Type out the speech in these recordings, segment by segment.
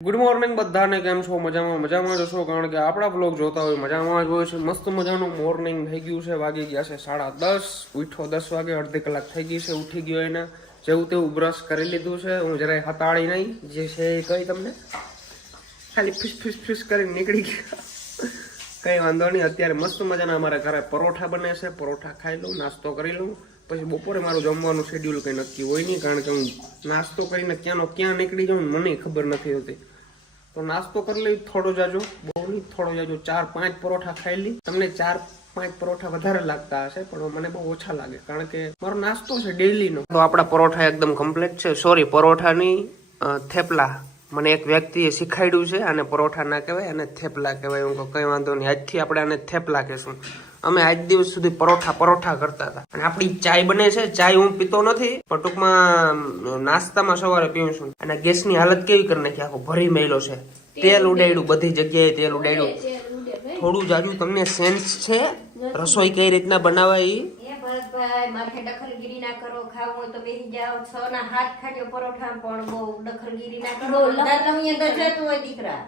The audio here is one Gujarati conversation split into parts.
ગુડ મોર્નિંગ બધાને, કેમ છો? મજામાં જશો, કારણ કે આપણા બ્લોગ જોતા હોય મજામાં જ હોય છે. મસ્ત મજાનું મોર્નિંગ થઈ ગયું છે, વાગી ગયા છે 10:30. ઉઠો 10 વાગે, અડધી કલાક થઈ ગઈ છે. ઉઠી ગયો એને જેવું તેવું બ્રશ કરી લીધું છે. હું જરાય હતાળી નહીં, જે છે એ કઈ તમને ખાલી ફિસ કરીને નીકળી ગયા. કઈ વાંધો નહીં. અત્યારે મસ્ત મજાના અમારા ઘરે પરોઠા બને છે. પરોઠા ખાઈ લઉં, નાસ્તો કરી લઉં. પછી બપોરે મારું જમવાનું શેડ્યુલ કંઈ નક્કી હોય નહીં, કારણ કે હું નાસ્તો કરીને ક્યાં નીકળી જાઉં મને ખબર નથી હોતી. તો નાસ્તો કરી લઈ થોડો જાજો, બહુ નહીં, થોડો જાજો. 4-5 પરોઠા ખાઈ લી. તમને 4-5 પરોઠા વધારે લાગતા હશે, પણ મને બહુ ઓછા લાગે, કારણ કે મારો નાસ્તો છે ડેઈલીનો. તો આપણા પરોઠા એકદમ કમ્પ્લીટ છે. સોરી, પરોઠાની થેપલા. મને એક વ્યક્તિએ શીખાડ્યું છે, આને પરોઠા ના કહેવાય, આને થેપલા કહેવાય. હું કઈ વાંધો નહીં, આજથી આપણે આને થેપલા કહેશું. અમે આજ દિવસ સુધી પરોઠા કરતા હતા. અને આપણી ચાય બને છે. ચાય હું પીતો નથી, પણ ટૂંકમાં નાસ્તામાં સવારે પીવું છું. અને ગેસની હાલત કેવી કરી નાખી, આખો ભરી મેલો છે. તેલ ઉડાડ્યું, બધી જગ્યાએ તેલ ઉડાડ્યું. થોડું જાજુ તમને સેન્સ છે રસોઈ કઈ રીતના બનાવાય? ભરતભાઈ માથે દખલગીરી ના કરો. ખાવું હોય તો બેસી જાઓ. 6 ના હાથ ખાજો પરોઠા, પણ બહુ દખલગીરી ના કરો. તમે અંદર જતું હોય દીકરા.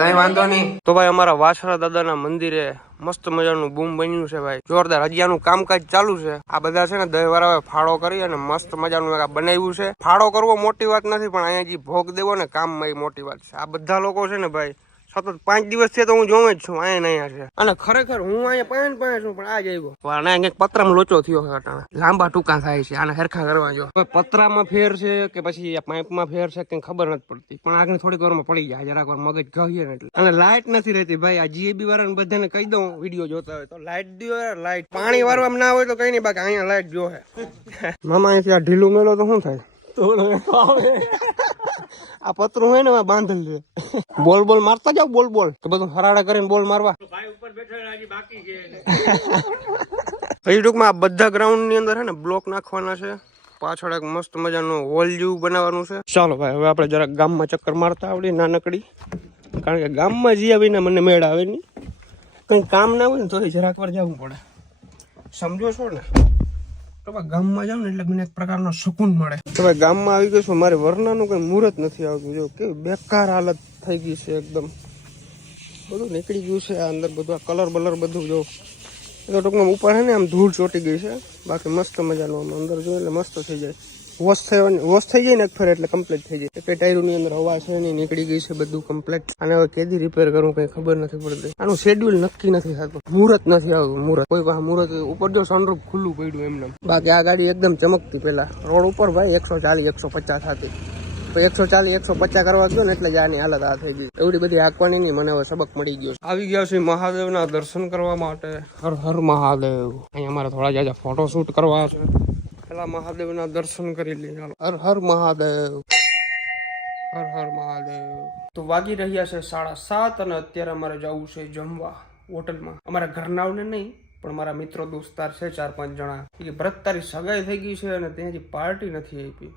કઈ વાંધો નહીં. તો ભાઈ અમારા વાછરા દાદાના મંદિરે મસ્ત મજાનું બૂમ બન્યું છે ભાઈ, જોરદાર. હજીયાનું કામકાજ ચાલુ છે. આ બધા છે ને દહીંવાળાએ ફાળો કરી અને મસ્ત મજાનું બનાવ્યું છે. ફાળો કરવો મોટી વાત નથી, પણ અહીંયા જે ભોગ દેવો ને કામમાં એ મોટી વાત છે. આ બધા લોકો છે ને ભાઈ સતત 5 દિવસથી તો હું જોઉં જ છું અહીંયા છે. અને ખરેખર હું અહીંયા પાંચ છું, પણ આ જ આવ્યો અને પતરામાં લોચો થયો છે. લાંબા ટૂંકા થાય છે, આને હરખા કરવા જો. પતરામાં ફેર છે કે પછી પાઇપમાં ફેર છે કઈ ખબર નથી પડતી, પણ આગળ થોડીક વારમાં પડી જાય. જરાક વાર મગજ ગહીએ ને એટલે. અને લાઇટ નથી રહેતી ભાઈ. આ જીએબી વાળાને બધાને કહી દઉં, વિડીયો જોતા હોય તો લાઇટ દો. લાઇટ પાણી વારવામાં ના હોય તો કઈ નહીં, બાકી અહીંયા લાઇટ જો હે. મામા અહીંથી આ ઢીલું મેલો તો શું થાય? આ પતરું હોય ને બાંધેલ છે. બોલ મારતા જાવ, બોલ તો બધું હરાડા કરીને બોલ મારવા. પછી ટૂંકમાં આ બધા ગ્રાઉન્ડ ની અંદર છે ને બ્લોક નાખવાના છે. પાછળ એક મસ્ત મજાનું હોલ જેવું બનાવવાનું છે. ચાલો ભાઈ, હવે આપણે જરાક ગામમાં ચક્કર મારતા આવડી નાનકડી, કારણ કે ગામમાં જ્યાં આવીને મને મેળ આવે નહીં. કઈ કામ ના હોય ને તો જરાક વાર જવું પડે, સમજો છો ને? તો ભાઈ ગામમાં જાવ ને એટલે મને એક પ્રકારનો સુકૂન મળે. તો ભાઈ ગામમાં આવી ગયો છું. મારે વરનાનું કઈ મુહૂર્ત નથી આવતું. જો કેવી બેકાર હાલત થઈ ગઈ છે એકદમ. બધું નીકળી ગયું છે આ અંદર, બધું કલર બલર બધું જો. એ તો ટૂંકમાં ઉપર છે ને આમ ધૂળ ચોટી ગઈ છે. બાકી મસ્ત મજાનું આમ અંદર જોઈએ એટલે મસ્ત થઈ જાય. વોશ થઈ જાય ને એક ફેર એટલે કમ્પ્લીટ થઈ જાય. એક ટાયરની અંદર હવા છે ને નીકળી ગઈ છે બધું કમ્પ્લીટ. અને હવે કેદી રિપેર કરું કઈ ખબર નથી પડતી. આનું શેડ્યુલ નક્કી નથી થતું. મુહૂર્ત નથી આવતું. મુહૂર્ત કોઈ પાસે મુહૂર્ત ઉપર જો સનરૂફ ખુલ્લું પડ્યું એમને. બાકી આ ગાડી એકદમ ચમકતી. પેલા રોડ ઉપર ભાઈ 140-150 હતી, તો 140-150 કરવા ગયો ને એટલે જ આની હાલત આ થઈ ગઈ. એવડી બધી હાંકવાની નહીં, મને હવે સબક મળી ગયો. આવી ગયા છે મહાદેવના દર્શન કરવા માટે. હર હર મહાદેવ. અહીંયા અમારે થોડા જાજા ફોટો શૂટ કરવા છે. પેલા મહાદેવના દર્શન કરી લઈએ. હર હર મહાદેવ, હર હર મહાદેવ. તો વાગી રહ્યા છે 7:30 અને અત્યારે અમારે જવું છે જમવા હોટલમાં. અમારા ઘરનાઓને નહીં, પણ મારા મિત્રો દોસ્તાર છે 4-5 જણા. એ ભરત તારી સગાઈ થઈ ગઈ છે અને ત્યાંથી પાર્ટી નથી આપી.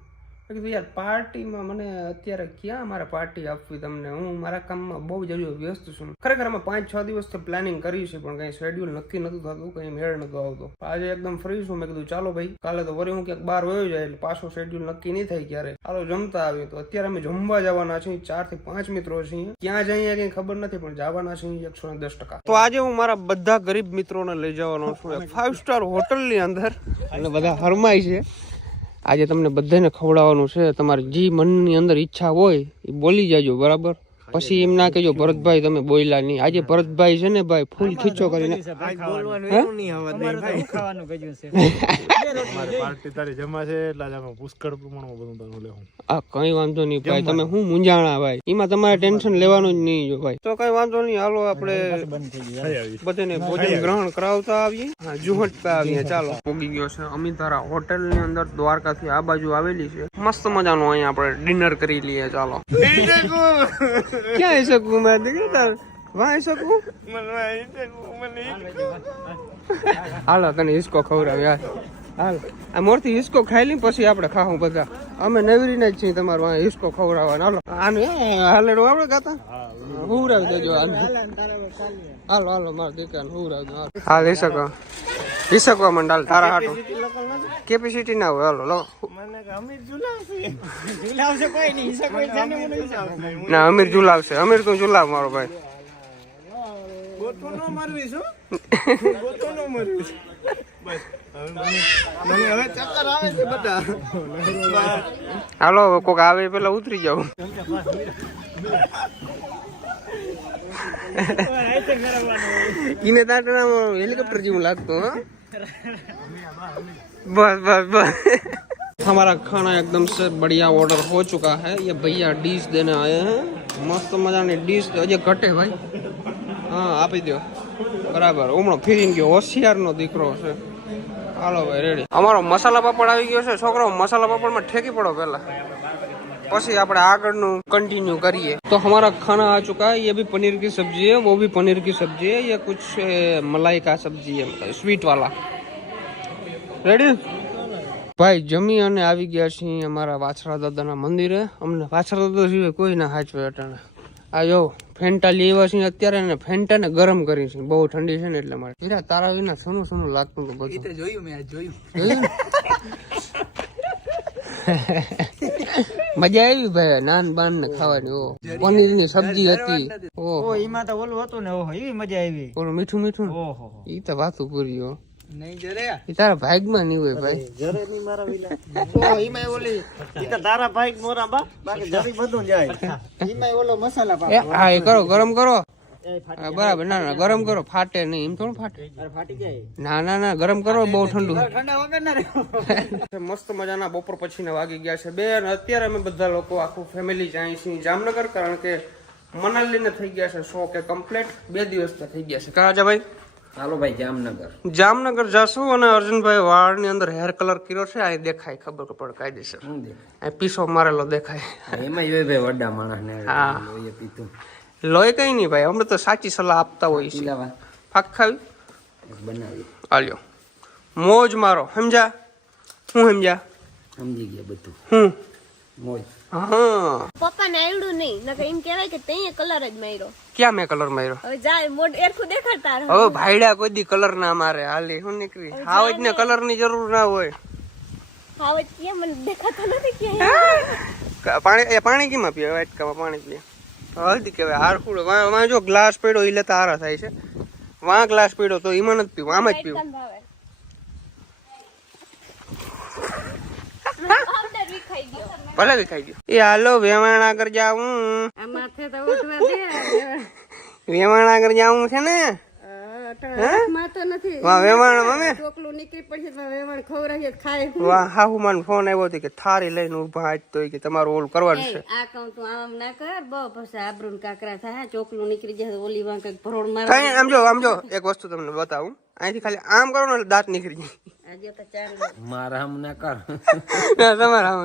કીધું યાર પાર્ટીમાં મને અત્યારે ક્યાં મારે પાર્ટી આપવી તમને? હું મારા કામમાં બહુ જ વ્યસ્ત છું. ખરેખર અમે 5-6 દિવસથી પ્લાનિંગ કરી છે, પણ કઈ શેડ્યુલ નક્કી નતું થતું, કઈ મેળ નતો આવતો. આજે એકદમ ફ્રી છું. મેં કીધું ચાલો ભાઈ, કાલે તો વળી હું ક્યાંક બહાર વયો જાય એટલે પાછો શેડ્યુલ નક્કી નહીં થાય ક્યારે. ચાલો જમતા આવીએ. તો અત્યારે અમે જમવા જવાના છીએ. 4-5 મિત્રો છીએ. ક્યાં જઈએ કઈ ખબર નથી, પણ જવાના છીએ 110%. તો આજે હું મારા બધા ગરીબ મિત્રોને લઈ જવાનો છું 5 સ્ટાર હોટલની અંદર, અને બધા હરમાય છે. આજે તમને બધાને ખવડાવવાનું છે. તમારી જે મનની અંદર ઈચ્છા હોય એ બોલી જાજો, બરાબર? પછી એમ ના કહેજો ભરતભાઈ તમે બોલ્યા નહીં. આજે ભરતભાઈ છે ને ભાઈ ફૂલ ખીચો કરીને કઈ વાંધો નહીં ભાઈ, તમે હું મૂંઝાણા ભાઈ, એમાં તમારે ટેન્શન લેવાનું જ નહીં. જો ભાઈ તો કઈ વાંધો નહીં, હાલો આપણે બધાને ભોજન ગ્રહણ કરાવતા આવીએ, જુહટતા આવીએ. ચાલો પોગી ગયો છે અમિતારા હોટેલ ની અંદર, દ્વારકાથી આ બાજુ આવેલી છે. મસ્ત મજાનું અહીંયા આપણે ડિનર કરી લઈએ. ચાલો ક્યાં શકું મેં વાય શકું? હાલો તને હિસકો ખવડાવ. હાલ આ મોરથી હિસકો ખાઈ લઈ પછી આપણે ખાવું બધા. અમે નવરીને જ છીએ તમારું આ હિસકો ખવડાવવાનો. હાલો આને હાલેડું આપણે ગાતા હુવરાવી દેજો. હાલો મારા દીકરાને હુવરાવી દો. હાલ હિસકો હિસકવા મંડાલ તારા હાટું કેપેસિટી ના હોય હાલો લો ના અમીર ઝુલાવશે અમીર તું ઝુલાવ મારો ભાઈ હાલો કોક આવે પેલા ઉતરી જાવ इन्हें हेलीकॉप्टर जी लागतो बस बस बस हमारा खाना एकदम से बढ़िया ऑर्डर हो चुका है ये भैया डिश देने आए हैं मस्त मजा ने डिश अजय घटे भाई हाँ आप ही दो बराबर हमणो ફીરીને ગયો હોશિયારનો દીકરો છે હાલો ભાઈ રેડી અમારો મસાલા પાપડ આવી ગયો છે છોકરો મસાલા પાપડમાં ઠેકી પડો પહેલા પછી આપણે આગળનું कंटिन्यू करिए तो हमारा खाना आ चुका है ये भी पनीर की सब्जी है वो भी पनीर की सब्जी है ये कुछ मलाई का सब्जी है मतलब स्वीट वाला रेडी भाई जमी અને આવી ગયા છીએ અમારા વાછરા દાદાના મંદિરે અમને વાછરા દાદા સિવાય કોઈ ના હાચવે અટાણે આ જો ફેન્ટા લેવા છે અત્યારે ને ફેન્ટા ને ગરમ કરી છે બહુ ઠંડી છે ને એટલે મારે હીરા તારા વિના સોનું સોનું લાગતું તો બધું એ તો જોયું મેં આજ જોયું મજા આવી ભાઈ નાન બાન ને ખાવાની ઓ પનીર ની સબ્જી હતી ઓ એમાં તો ઓલું હતું ને ઓહો એવી મજા આવી ઓલું મીઠું મીઠું ઓહો ઈ તો વાતું પૂરી હો નહીં જરે ઈ તારા ભાગમાં નહીં હોય ભાઈ જરે નહીં મારા વિલા ઓ ઈમાં ઓલી ઈ તો તારા ભાગ મોરા બા બાકી જરી બધું જાય ઈમાં ઓલો મસાલા પાપડ હા એ કરો ગરમ કરો બરાબર ના ના ગરમ કરો ફાટે નહીં એમ થોડું ફાટે ફાટી જાય ના ના ના ગરમ કરો બહુ ઠંડુ ઠંડા વગર ના રહે મસ્ત મજાના બપોર પછીના વાગી ગયા છે બે અને અત્યારે અમે બધા લોકો આખું ફેમિલી જાય છીએ જામનગર કારણ કે મનાલીને થઈ ગયા છે 100 કે કમ્પ્લીટ 2 દિવસ થઈ ગયા છે કા ભાઈ હાલો ભાઈ જામનગર જાશું અને અર્જુનભાઈ વાળની અંદર હેર કલર કર્યો છે આ દેખાય ખબર પડે કાયદેસર આ પીસો મારેલો દેખાય એમાં જોઈ ભાઈ વડા માણસને લોહી પીતું લોહી કઈ નહીં ભાઈ અમે તો સાચી સલાહ આપતા હોય છે ફાક ખાવી બનાવી આલ્યો મોજ મારો સમજા હું સમજા સમજી ગયા બધું હું મોજ હા પપ્પા ને આવડું નહીં નકર એમ કહેવાય કે તે કલર જ માર્યો ક્યાં મેં કલર માર્યો હવે જાય મોઢ એરખું દેખાડતા હવે ભાઈડા કોઈ દી કલર ના મારે હાલી હું નીકળી હાવજ ને કલર ની જરૂર ના હોય હાવજ કે મને દેખાતો નથી કે પાણી કેમાં પીએ વાટકામાં પાણી પીએ હલ્દી કેવાય હારખુડ વાં જો ગ્લાસ પડ્યો ઈ લેતા હારા થાય છે વાં ગ્લાસ પડ્યો તો ઈમાં નથી પીવું આમ જ પીવું ભલે બી ખાઈ ગયો એ હાલો વેવાણા કર જાવું માથે તો ઉઠવા દે વેવાણા કર જાવું છે ને માતો નથી વાહ વેવાણ મમ્મી ટોકલું નીકળી પડશે તો વેવાણ ખવરાય ખાય વાહ હાહુ માન ફોન આવ્યો હતો કે થારી લઈને ઊભા આજ તો કે તમારું ઓલું કરવાનું છે આ કહું તું આમ ના કર બહુ પછી આબરૂન કાકરા થાય ચોકલું નીકળી જાય ઓલી વાં કઈક ભરોડ મારે કઈ આમ જો એક વસ્તુ તમને બતાવું અહીંથી ખાલી આમ કરો ને દાંત નીકળી જાય આજે તો ચાર મારા હમ ના કર તમારા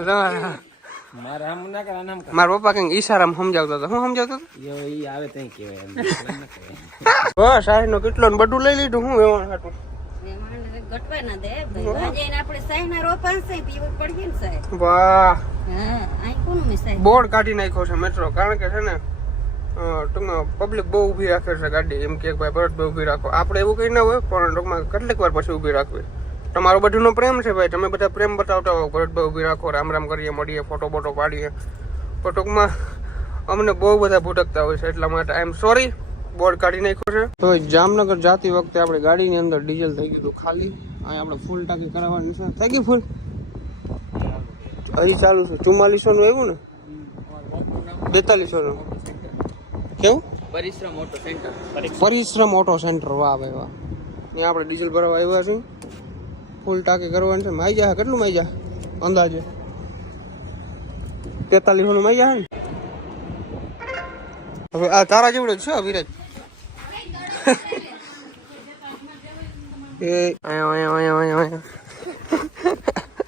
મારા હમ ના કર આનામ કર મારા પપ્પા કઈક ઈશારામાં સમજાવતો હતો હું સમજાવતો હતો ઈ આવે તઈ કહેવાય બસ સાહેબ નો કેટલો ને બધું લઈ લીધું હું વેવાણ હાટું વેવાણ ગટવા ના દે ભાઈ આજે આપણે સાઈ ના રોપાન છે પીવું પડી ને સાહેબ વાહ હા આ કોનું મે સાહેબ બોર્ડ કાઢી નાખ્યો છે મેટ્રો કારણ કે છે ને ટૂંકમાં પબ્લિક બહુ ઊભી રાખે છે ગાડી એમ કે ભાઈ ભરતભાઈ ઊભી રાખો આપણે એવું કઈ ના હોય પણ ટૂંકમાં કેટલીક વાર પછી ઊભી રાખવી તમારો બધુંનો પ્રેમ છે ભાઈ તમે બધા પ્રેમ બતાવતા હો ભરતભાઈ ઊભી રાખો રામ રામ કરીએ મળીએ ફોટો બોટો પાડીએ પણ ટૂંકમાં અમને બહુ બધા ભૂટકતા હોય છે એટલા માટે આઈ એમ સોરી બોર્ડ કાઢી નાખ્યો છે તો જામનગર જાતી વખતે આપણે ગાડીની અંદર ડીઝલ થઈ ગયું ખાલી અહીં આપણે ફૂલ ટાંકી કરાવવાની છે થઈ ગઈ ફૂલ હજી ચાલુ છે 4400 નું આવ્યું ને 4200 નું કેવું પરિશ્રમ ઓટો સેન્ટર વાહ ભાઈ વાહ ત્યાં આપણે ડીઝલ ભરવા આવ્યા છીએ ફૂલ ટાંકી કરવાની છે માઈ જા કેટલું માઈ જા અંદાજે 4300 નું માઈ જા ને હવે આ તારા જેવડો છે વિરાજ એ આયા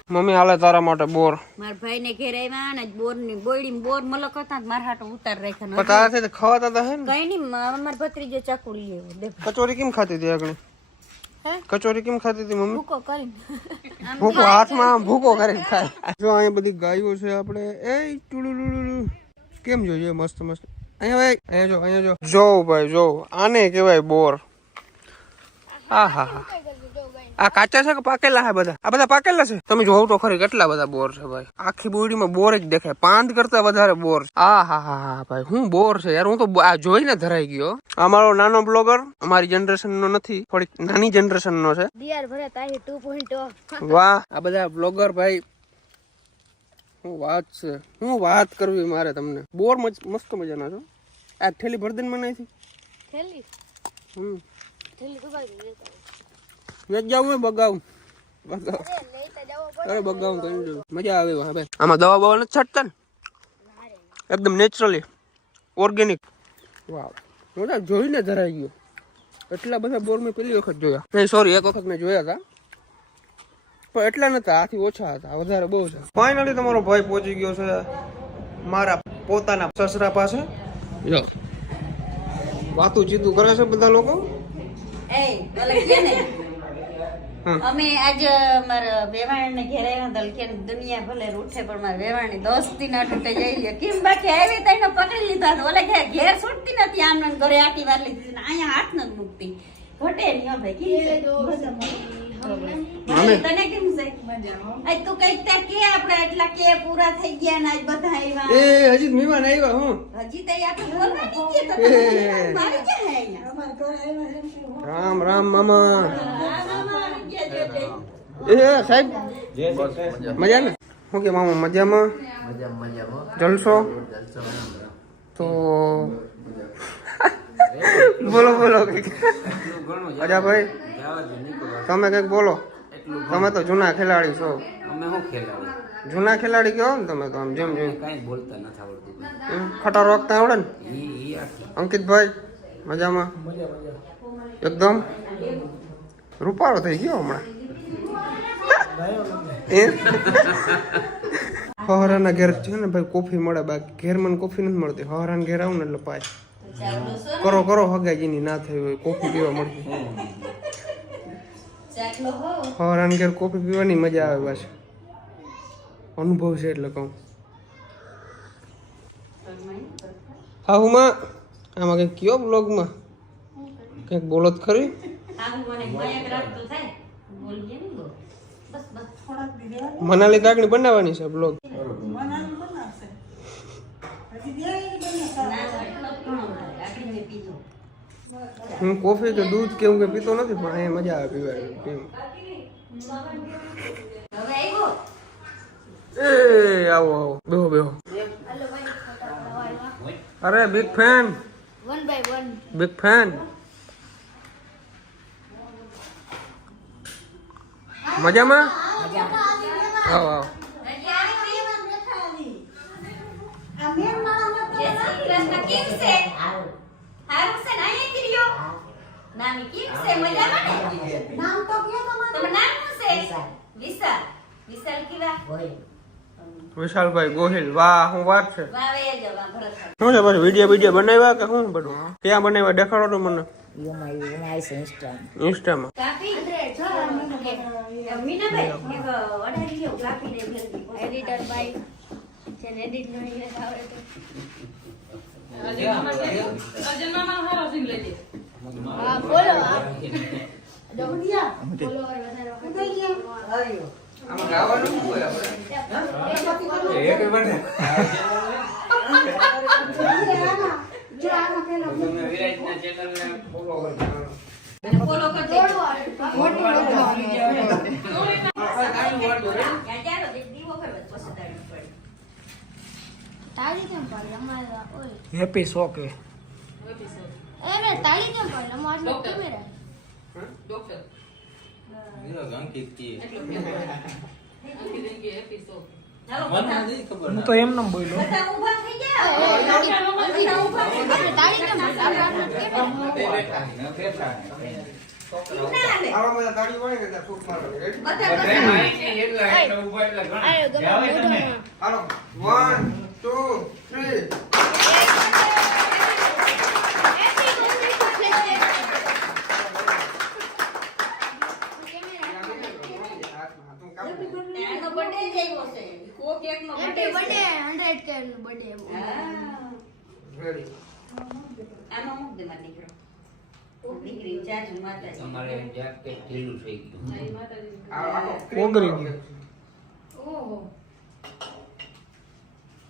મમ્મી હાલે તારા માટે બોર મારા ભાઈ ને ઘેર આવ્યા ને બોર ની બોયડી બોર મલક હતા મારા હાટો ઉતાર રાખ્યા પણ તારા સાથે ખવાતા હતા હે ને કઈ નહીં માર ભત્રીજો ચાકુડી લેવો દેખ કચોરી કેમ ખાતી હતી આગળ હે કચોરી કેમ ખાતી હતી મમ્મી ભૂકો કરી ભૂકો હાથમાં ભૂકો કરીને ખાય જો અહીંયા બધી ગાયો છે આપણે એ ટુડુડુડુ કેમ જોઈએ મસ્ત મસ્ત અહીંયા જો ભાઈ જો આને કહેવાય બોર હા હા હા આ કાચા છે કે પાકેલા છે બધા? આ બધા પાકેલા છે. તમે જોવો તો ખરી કેટલા બધા બોર છે ભાઈ. આખી બોડીમાં બોર જ દેખાય. પાંદ કરતા વધારે બોર. આ હા ભાઈ હું બોર છે યાર. હું તો આ જોઈને ધરાઈ ગયો. અમારો નાનો બ્લોગર અમારી જનરેશન નો નથી, થોડીક નાની જનરેશન નો છે. વાહ આ બધા બ્લોગર ભાઈ. શું વાત છે, શું વાત કરવી મારે તમને. બોર મસ્ત મજાના છો. આ થેલી ભરદન મને નથી થેલી. જાવું બગાવું અરે બગાવું કઈ મજા આવે ભાઈ. આમાં દવા બવા નથી છાંટતા ને? એકદમ નેચરલી ઓર્ગેનિક. વાહ હું જોઈને ધરાઈ ગયો. એટલા બધા બોર મેં પેલી વખત જોયા. નહીં સોરી, એક વખત મેં જોયા હતા પણ એટલા નતા, આથી ઓછા હતા. વધારે બહુ છે. ફાઇનલી તમારો ભાઈ પહોંચી ગયો છે મારા પોતાના સસરા પાસે. જો વાતું ચીતું કરે છે બધા લોકો. અમે આજ મારા વેવાણ ને ઘેર આવ્યા હતા કે દુનિયા ભલે રૂઠે પણ મારા વેવાણ ની દોસ્તી ના તૂટે જઈ લે. કેમ બાકી આવી તો એને પકડી લીધા. ઓલે ઘેર છૂટતી નથી. આમ ઘરે આટી વાર લીધી. અહીંયા હાથ નથી મૂકતી. ઘટે નહીં ભાઈ. તને કેમ છે? તું કઈક ત્યાં કે આપણે એટલા કે પૂરા થઈ ગયા ને આજ બધા આવ્યા. એ હજી મહેમાન આવ્યા. હું હજી તો આપણે બોલવા નહીં કે તો મારી ક્યાં હે અહીંયા. રામ રામ મામા. એ સાહેબ મજા ને? શું કે મામા મજામાં? જલસો તો બોલો બોલો કઈક. અજા ભાઈ તમે કઈક બોલો. તમે તો જૂના ખેલાડી છો. અમે શું ખેલાડી? જૂના ખેલાડી કહો ને તમે તો. આમ જેમ જેમ કઈ બોલતા નથી આવડતું. ખટારો વાગતા આવડે ને? અંકિતભાઈ મજામાં? એકદમ રૂપાળો થઈ ગયો હમણાં. હરાના ઘેર છે ને ભાઈ કોફી મળે. બાકી ઘેર મને કોફી નથી મળતી. હરાના ઘેર આવું ને એટલે પાય કરો કરો હગાઈની ના થઈ હોય કોફી પીવા મળતી. હરાના ઘેર કોફી પીવાની મજા આવે. પાછી અનુભવ છે એટલે કહું. હા હુંમાં આમાં કંઈક કયો બ્લોગમાં કંઈક બોલો જ ખરી. મનાલી કાકડી બનાવવાની છે બ્લોગ. હું કોફી કે દૂધ કે એવું કે પીતો નથી પણ અહીંયા મજા આવે પીવાની. એ આવો આવો બેહો બેહો. અરે બિગ ફેન. Big fan. મજામાં? આવો આવો. વિશાલભાઈ ગોહિલ. વાહ શું વાત છે. શું છે પછી વિડીયો બનાવ્યા કે શું બધું? ક્યાં બનાવ્યા દેખાડો તો મને. ઇન્સ્ટામાં. આમાં ગાવાનું શું હોય આપણે? એક બને તમને વિરાજના ચેનલને ફોલો કરજો. ફોલો કરજો. તાળી કેમ પાડી અમારા ઓય હેપી શોક એ એને તાળી કેમ પાડી અમારા કેમેરા ડોક્ટર અંકિત કી હું તો એમ નમ બોલ્યો. બધા ઊભા થઈ ગયા. આપણે તાળી કેમ પાડી આવા બધા તાળી વાળી ને ત્યાં ફૂટ મારો. રેડી? એટલે ઉભા એટલે ઘણા આયો ગમે હાલો 1 2 3. એનો બર્થડે જ આવ્યો છે. કોક એકનો હેપી બર્થડે બર્થડે 100 કે નો બર્થડે રેડી? આમાં મૂક દે મારો દીકરો. દીકરી જાજુ માતાજી. તમારે jacket ઢીલું થઈ ગયું. ઓગળી ગયું. ઓહો.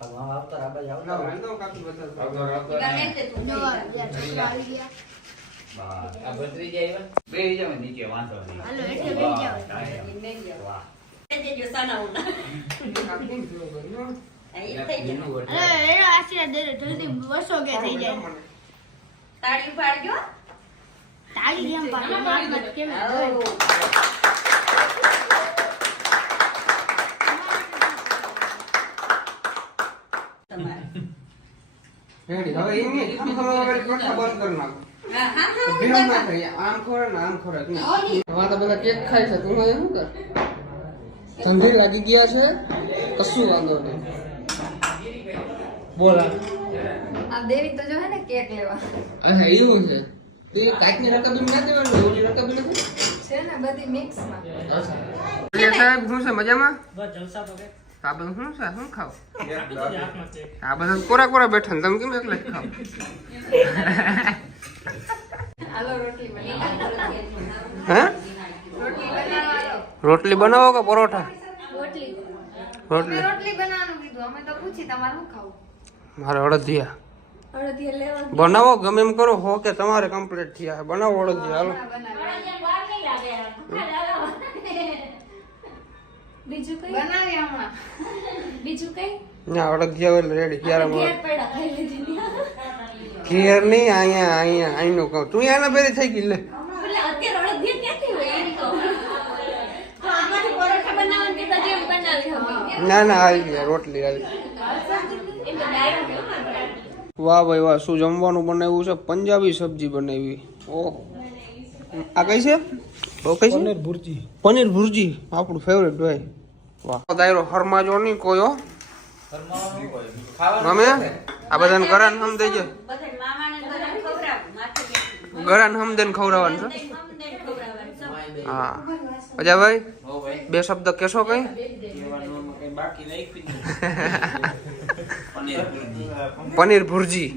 હવે આવતા આ બાજુ આવતા. લાવ, લાવ, કાપી બતાવ. ગમે તે તું જો ખાઈ જા. યાર છોકરા આવી ગયા. બસ. આ ભત્રીજા આવ્યા? બેસી જાઓ નીચે, વાંધો નહીં. હાલો એટલે બેસી જાઓ. વાહ. તે જો સનાઉના. આ એ થઈ જૂનું ગયું. વટણ. અરે એનો આશીર્વાદ દે દો, જલ્દી વર્ષો કે થઈ જાય. તાળી પાડજો. તાળી કેમ પાડો? મારી વાત કેમ આવો. તમારે. રેડી. હવે એમ નહીં, આમ ખબર વળી પઠ્ઠા બંધ કરી નાખો. હા હા હા ભેગા ના થાય. આમ ખોરાક ને આમ ખોરાક નહીં. હવે તો બધા કેક ખાય છે. તું હવે શું કર? ઠંડી લાગી ગયા છે, કશું વાંધો નહીં. બોલ આ. આ દેવી તો જો હે ને કેક લેવા અચ્છા એવું છે. તો એ કાચની રકાબી ના દેવાની, ઓલી રકાબી નથી. છે ને બધી મિક્સ માં અચ્છા. એટલે સાહેબ શું છે મજામાં? આ બધું શું છે? શું ખાવ? આ બધા કોરા કોરા બેઠા ને તમે કેમ એકલા જ ખાવ? આલો રોટલી બનાવો હે? રોટલી બનાવો રોટલી બનાવો કે પરોઠા? રોટલી રોટલી. રોટલી બનાવવાનું કીધું અમે તો પૂછી તમારે શું ખાવું મારે અડદિયા અડધી લેવા બનાવો, ગમે એમ કરો. હો કે તમારે કમ્પ્લીટ થયા. બનાવો અડદિયા. હાલો. બીજું કઈ બનાવી હમણાં બીજું કઈ ના અડદિયા એટલે રેડી. ક્યારે મળે? ઘેર પડ્યા ખાઈ લીધી ઘેર નહીં, અહીંયા અહીંયા અહીંનું કહું. તું અહીંયા બેરી થઈ ગઈ લે. એટલે અત્યારે અડધી ક્યાંથી હોય એની કહું. તો આમાંથી પરોઠા બનાવવાનું કીધા જેમ બનાવી હવે. ના ના આવી ગયા રોટલી આવી. એ તો ડાયરેક્ટ વાહ ભાઈ વાહ, શું જમવાનું બનાવ્યું છે? પંજાબી સબ્જી બનાવી. ઓહો, આ કઈ છે? ઓ કઈ છે? પનીર ભુરજી. પનીર ભુરજી આપણું ફેવરેટ ભાઈ. વાહ, દાયરો હરમાજો નહીં કોઈ હો. ફરમાવાનું હોય. ખાવાનું અમે હોય. આ બધાને ગરાન હમ દેજે. બધા મામાને બધા ખવડાવું માથે બેસીને. ગરાન હમ દેને ખવડાવવાનું છે. હમદેન ખવડાવવાનું સૌ. હા અજા ભાઈ, હો ભાઈ. બે શબ્દ કહેશો કઈ? કહેવાનું કઈ બાકી રાખ્યું જ નથી. પનીર ભુરજી. પનીર ભુરજી.